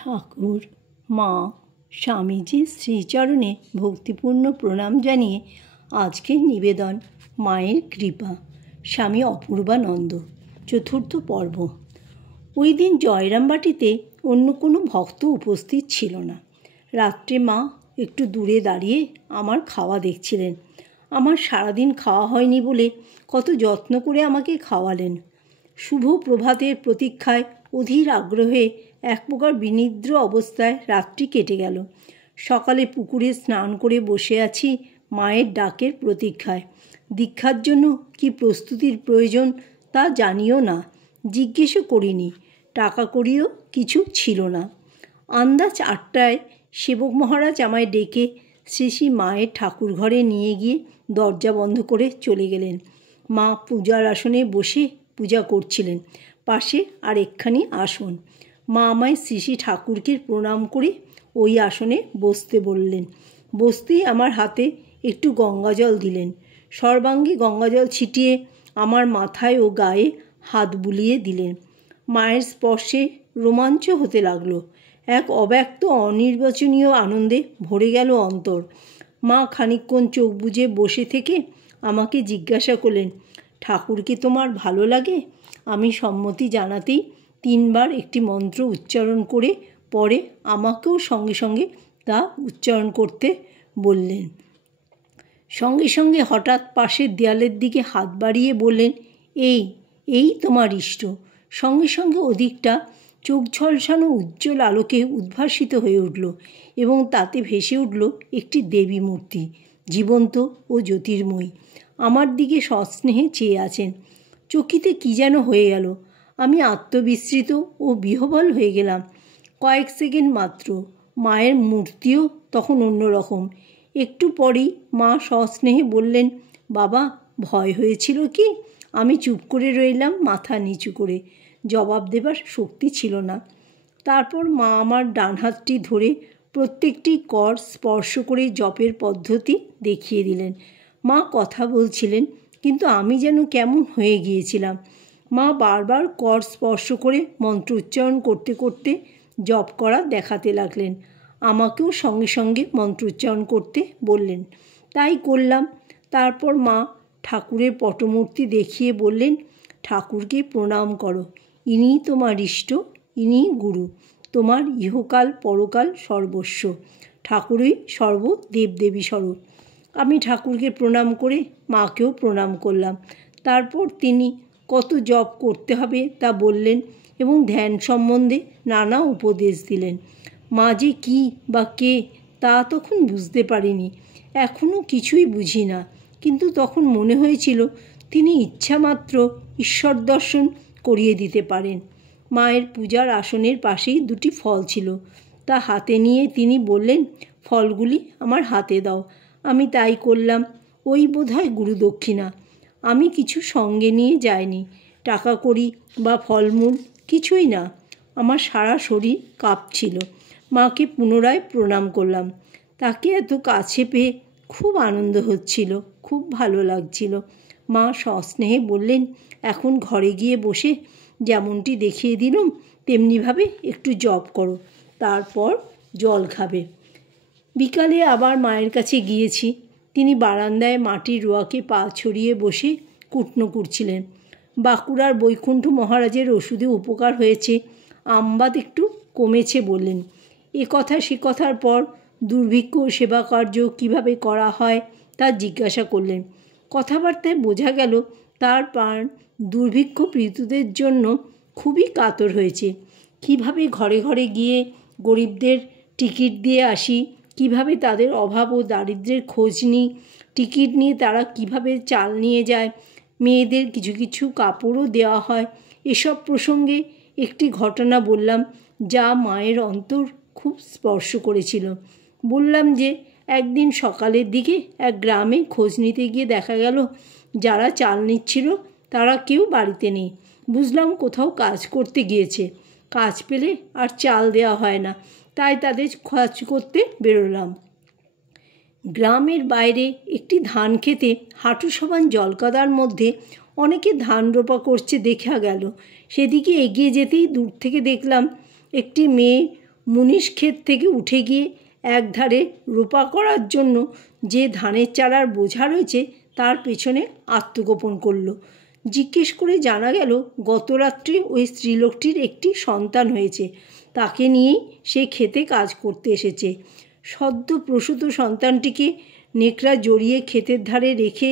ঠাকুর, মা, স্বামীজির শ্রীচরণে ভক্তিপূর্ণ প্রণাম জানিয়ে আজকের নিবেদন মায়ের কৃপা। স্বামী অপূর্বানন্দ, চতুর্থ পর্ব। ওই দিন জয়রামবাটিতে অন্য কোনো ভক্ত উপস্থিত ছিল না। রাত্রে মা একটু দূরে দাঁড়িয়ে আমার খাওয়া দেখছিলেন। আমার সারাদিন খাওয়া হয়নি বলে কত যত্ন করে আমাকে খাওয়ালেন। শুভ প্রভাতের প্রতীক্ষায় অধীর আগ্রহে এক প্রকার বিনিদ্র অবস্থায় রাত্রি কেটে গেল। সকালে পুকুরে স্নান করে বসে আছি মায়ের ডাকের প্রতীক্ষায়। দীক্ষার জন্য কি প্রস্তুতির প্রয়োজন তা জানিও না, জিজ্ঞেসও করিনি। টাকা কড়িও কিছু ছিল না। আন্দাজ 8টায় সেবক মহারাজ আমায় ডেকে শ্রী শ্রী মায়ের ঠাকুর ঘরে নিয়ে গিয়ে দরজা বন্ধ করে চলে গেলেন। মা পূজার আসনে বসে পূজা করছিলেন। পাশে আর একখানি আসন। মা আমায় শ্রী শ্রী ঠাকুরকে প্রণাম করে ওই আসনে বসতে বললেন। বসতেই আমার হাতে একটু গঙ্গাজল দিলেন। সর্বাঙ্গে গঙ্গাজল ছিটিয়ে আমার মাথায় ও গায়ে হাত বুলিয়ে দিলেন। মায়ের স্পর্শে রোমাঞ্চ হতে লাগলো। এক অব্যক্ত অনির্বচনীয় আনন্দে ভরে গেল অন্তর। মা খানিকক্ষণ চোখ বুজে বসে থেকে আমাকে জিজ্ঞাসা করলেন, ঠাকুরকে তোমার ভালো লাগে? আমি সম্মতি জানাতেই 3 বার একটি মন্ত্র উচ্চারণ করে পরে আমাকেও সঙ্গে সঙ্গে তা উচ্চারণ করতে বললেন। সঙ্গে সঙ্গে হঠাৎ পাশের দেয়ালের দিকে হাত বাড়িয়ে বললেন, এই তোমার ইষ্ট। সঙ্গে সঙ্গে অধিকটা চোখ ঝলসানো উজ্জ্বল আলোকে উদ্ভাসিত হয়ে উঠল এবং তাতে ভেসে উঠল একটি দেবী মূর্তি, জীবন্ত ও জ্যোতির্ময়ী। আমার দিকে সস্নেহে চেয়ে আছেন। চকিতে কী যেন হয়ে গেল। আমি আত্মবিস্মৃত ও বিহ্বল হয়ে গেলাম। কয়েক সেকেন্ড মাত্র। মায়ের মূর্তিও তখন অন্যরকম। একটু পরেই মা সস্নেহে বললেন, বাবা, ভয় হয়েছিল কি? আমি চুপ করে রইলাম, মাথা নিচু করে। জবাব দেবার শক্তি ছিল না। তারপর মা আমার ডান হাতটি ধরে প্রত্যেকটি কর স্পর্শ করে জপের পদ্ধতি দেখিয়ে দিলেন। মা কথা বলছিলেন, কিন্তু আমি যেন কেমন হয়ে গিয়েছিলাম। মা বারবার কর স্পর্শ করে মন্ত্র উচ্চারণ করতে করতে জপ করা দেখাতে লাগলেন। আমাকেও সঙ্গে সঙ্গে মন্ত্র উচ্চারণ করতে বললেন। তাই করলাম। তারপর মা ঠাকুরের পটমূর্তি দেখিয়ে বললেন, ঠাকুরকে প্রণাম করো। ইনিই তোমার ইষ্ট, ইনিই গুরু, তোমার ইহকাল পরকাল সর্বস্ব। ঠাকুরই সর্ব, দেবদেবী স্বরূপ। আমি ঠাকুরকে প্রণাম করে মাকেও প্রণাম করলাম। তারপর তিনি কত জপ করতে হবে তা বললেন এবং ধ্যান সম্বন্ধে নানা উপদেশ দিলেন। মা যে কী বা কে তা তখন বুঝতে পারিনি। এখনও কিছুই বুঝি না, কিন্তু তখন মনে হয়েছিল তিনি ইচ্ছামাত্র ঈশ্বর দর্শন করিয়ে দিতে পারেন। মায়ের পূজার আসনের পাশেই 2টি ফল ছিল। তা হাতে নিয়ে তিনি বললেন, ফলগুলি আমার হাতে দাও। আমি তাই করলাম। ওই বোধহয় গুরুদক্ষিণা। আমি কিছু সঙ্গে নিয়ে যাইনি, টাকা কড়ি বা ফলমূল কিছুই না। আমার সারা শরীর কাঁপছিল। মাকে পুনরায় প্রণাম করলাম। তাকে এত কাছে পেয়ে খুব আনন্দ হচ্ছিল, খুব ভালো লাগছিল। মা সস্নেহে বললেন, এখন ঘরে গিয়ে বসে যেমনটি দেখিয়ে দিলাম তেমনিভাবে একটু জপ করো, তারপর জল খাবে। বিকালে আবার মায়ের কাছে গিয়েছি। তিনি বারান্দায় মাটির রোয়াকে পা ছড়িয়ে বসে কুটনো কুটছিলেন। বাঁকুড়ার বৈকুণ্ঠ মহারাজের ওষুধে উপকার হয়েছে, আমবাদ একটু কমেছে বললেন। এ কথা সে কথার পর দুর্ভিক্ষ সেবা কার্য কীভাবে করা হয় তা জিজ্ঞাসা করলেন। কথাবার্তায় বোঝা গেল তার প্রাণ দুর্ভিক্ষ পীড়িতদের জন্য খুবই কাতর হয়েছে। কিভাবে ঘরে ঘরে গিয়ে গরিবদের টিকিট দিয়ে আসি, কিভাবে তাদের অভাব ও দারিদ্র্যের খোঁজ নিই, টিকিট নিয়ে তারা কিভাবে চাল নিয়ে যায়, মেয়েদের কিছু কিছু কাপড়ও দেওয়া হয়। এসব প্রসঙ্গে একটি ঘটনা বললাম, যা মায়ের অন্তর খুব স্পর্শ করেছিল। বললাম যে একদিন সকালের দিকে এক গ্রামে খোঁজ নিতে গিয়ে দেখা গেল যারা চাল নিচ্ছিল তারা কেউ বাড়িতে নেই। বুঝলাম কোথাও কাজ করতে গিয়েছে। কাজ পেলে আর চাল দেওয়া হয় না, তাই তাদের খোঁজ করতে বেরোলাম। গ্রামের বাইরে একটি ধান খেতে হাঁটু সমান জলকাদার মধ্যে অনেকে ধান রোপা করছে দেখা গেল। সেদিকে এগিয়ে যেতেই দূর থেকে দেখলাম একটি মেয়ে মুনিশ ক্ষেত থেকে উঠে গিয়ে একধারে রোপা করার জন্য যে ধানের চারার বোঝা রয়েছে তার পেছনে আত্মগোপন করল। জিজ্ঞেস করে জানা গেল গত রাত্রে ওই স্ত্রীলোকটির একটি সন্তান হয়েছে, তাকে নিয়েই সে ক্ষেতে কাজ করতে এসেছে। সদ্য প্রসূত সন্তানটিকে নেকড়া জড়িয়ে ক্ষেতের ধারে রেখে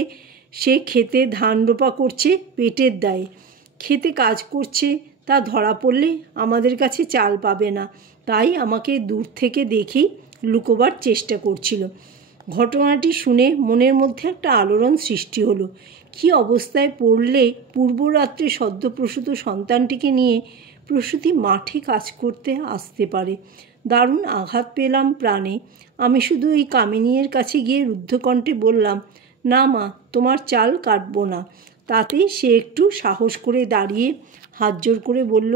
সে ক্ষেতে ধান রোপা করছে পেটের দায়ে। ক্ষেতে কাজ করছে তা ধরা পড়লে আমাদের কাছে চাল পাবে না, তাই আমাকে দূর থেকে দেখেই লুকোবার চেষ্টা করছিল। ঘটনাটি শুনে মনের মধ্যে একটা আলোড়ন সৃষ্টি হলো। কী অবস্থায় পড়লে পূর্বরাত্রে সদ্যপ্রসূত সন্তানটিকে নিয়ে প্রসূতি মাঠে কাজ করতে আসতে পারে। দারুণ আঘাত পেলাম প্রাণে। আমি শুধু ওই কামিনীর কাছে গিয়ে রুদ্ধকণ্ঠে বললাম, না মা, তোমার চাল কাটবো না। তাতেই সে একটু সাহস করে দাঁড়িয়ে হাত জোর করে বলল,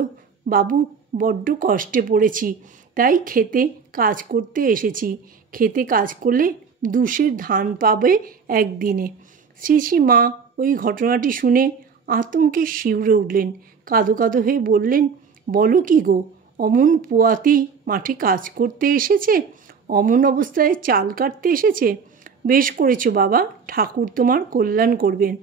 বাবু, বড্ড কষ্টে পড়েছি, তাই খেতে কাজ করতে এসেছি। খেতে কাজ করলে 2 সের ধান পাবে একদিনে। শ্রী মা ওই ঘটনাটি শুনে আতঙ্কে শিউরে উঠলেন। কাঁদো কাঁদো হয়ে বললেন, বলো কি গো, অমন পোয়াতি মাঠে কাজ করতে এসেছে? অমন অবস্থায় চাল কাটতে এসেছে? বেশ করেছো বাবা, ঠাকুর তোমার কল্যাণ করবেন।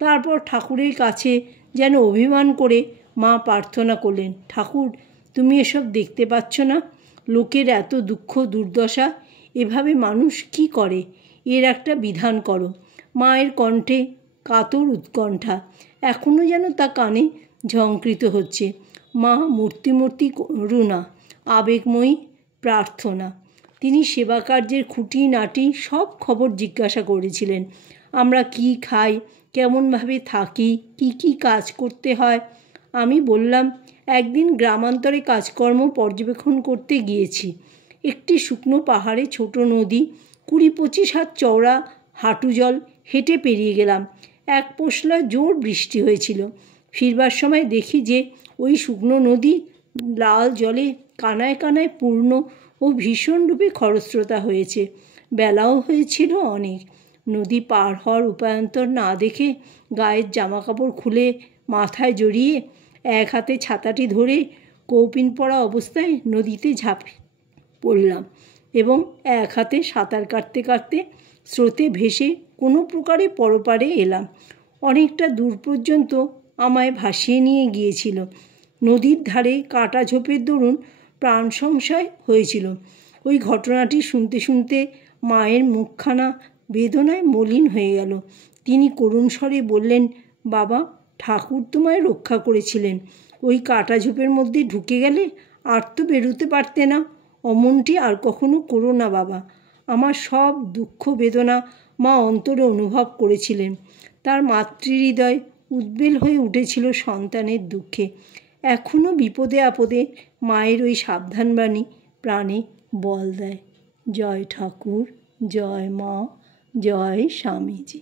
তারপর ঠাকুরের কাছে যেন অভিমান করে মা প্রার্থনা করলেন, ঠাকুর, তুমি এসব দেখতে পাচ্ছ না? লোকের এত দুঃখ দুর্দশা, এভাবে মানুষ কি করে? এর একটা বিধান করো। মায়ের কণ্ঠে কাতর উৎকণ্ঠা এখনও যেন তা কানে ঝংকৃত হচ্ছে। মা মূর্তি করুণা, আবেগময়ী প্রার্থনা। তিনি সেবা কার্যের খুঁটিনাটি সব খবর জিজ্ঞাসা করেছিলেন। আমরা কি খাই, কেমনভাবে থাকি, কি কাজ করতে হয়। আমি বললাম, একদিন গ্রামান্তরে কাজকর্ম পর্যবেক্ষণ করতে গিয়েছি। একটি শুকনো পাহাড়ে ছোট নদী, 20-25 হাত চওড়া হাঁটু জল হেঁটে পেরিয়ে গেলাম। এক পশলা জোর বৃষ্টি হয়েছিল। ফিরবার সময় দেখি যে ওই শুকনো নদী লাল জলে কানায় কানায় পূর্ণ ও ভীষণ রূপে খরস্রোতা হয়েছে। বেলাও হয়েছিল অনেক। নদী পার হওয়ার উপায়ন্তর না দেখে গায়ের জামাকাপড় খুলে মাথায় জড়িয়ে এক হাতে ছাতাটি ধরে কৌপিন পরা অবস্থায় নদীতে ঝাঁপে পড়লাম এবং এক হাতে সাঁতার কাটতে কাটতে স্রোতে ভেসে কোনো প্রকারে পরপারে এলাম। অনেকটা দূর পর্যন্ত আমায় ভাসিয়ে নিয়ে গিয়েছিল। নদীর ধারে কাটা ঝোপের দরুন প্রাণ সংশয় হয়েছিল। ওই ঘটনাটি শুনতে শুনতে মায়ের মুখখানা বেদনায় মলিন হয়ে গেল। তিনি করুণ স্বরে বললেন, বাবা, ঠাকুর তোমায় রক্ষা করেছিলেন। ওই কাটা ঝোপের মধ্যে ঢুকে গেলে আর তো বেরোতে পারতে না। অমনটি আর কখনো করো না বাবা। আমার সব দুঃখ বেদনা মা অন্তরে অনুভব করেছিলেন। তার মাতৃহৃদয় উদ্বেল হয়ে উঠেছিল সন্তানের দুঃখে। এখনও বিপদে আপদে মায়ের ওই সাবধানবাণী প্রাণে বল দেয়। জয় ঠাকুর, জয় মা, জয় স্বামীজি।